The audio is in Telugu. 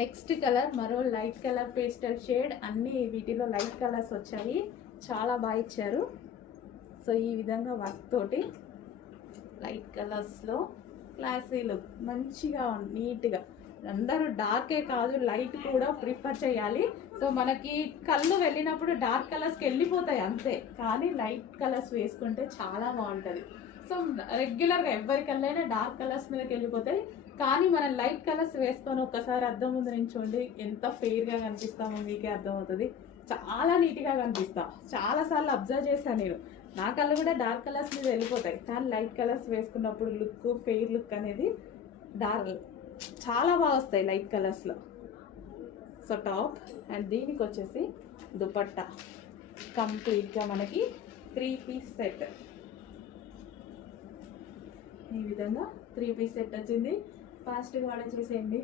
నెక్స్ట్ కలర్ మరో లైట్ కలర్ పేస్టల్ షేడ్, అన్ని వీటిలో లైట్ కలర్స్ వచ్చాయి, చాలా బాగా ఇచ్చారు. సో ఈ విధంగా వర్క్ తోటి లైట్ కలర్స్లో క్లాసీ లుక్, మంచిగా నీట్గా. అందరూ డార్కే కాదు లైట్ కూడా ప్రిఫర్ చేయాలి. సో మనకి కళ్ళు వెళ్ళినప్పుడు డార్క్ కలర్స్కి వెళ్ళిపోతాయి అంతే, కానీ లైట్ కలర్స్ వేసుకుంటే చాలా బాగుంటుంది. సో రెగ్యులర్గా ఎవరి కళ్ళైనా డార్క్ కలర్స్ మీదకి వెళ్ళిపోతాయి, కానీ మనం లైట్ కలర్స్ వేసుకొని ఒక్కసారి అద్దం ముందు నించోండి, ఎంత ఫెయిర్గా కనిపిస్తామో మీకే అర్థమవుతుంది. చాలా నీట్గా కనిపిస్తాం. చాలాసార్లు అబ్జర్వ్ చేశాను నేను, నా కళ్ళు కూడా డార్క్ కలర్స్ మీద వెళ్ళిపోతాయి, కానీ లైట్ కలర్స్ వేసుకున్నప్పుడు లుక్, ఫెయిర్ లుక్ అనేది చాలా బాగా వస్తాయి లైట్ కలర్స్లో. సో టాప్ అండ్ దీనికి వచ్చేసి దుపట్టా కంప్లీట్గా మనకి 3 పీస్ సెట్. ఈ విధంగా 3 పీస్ సెట్ వచ్చింది. ఫాస్ట్గా ఆర్డర్ చేసేయండి.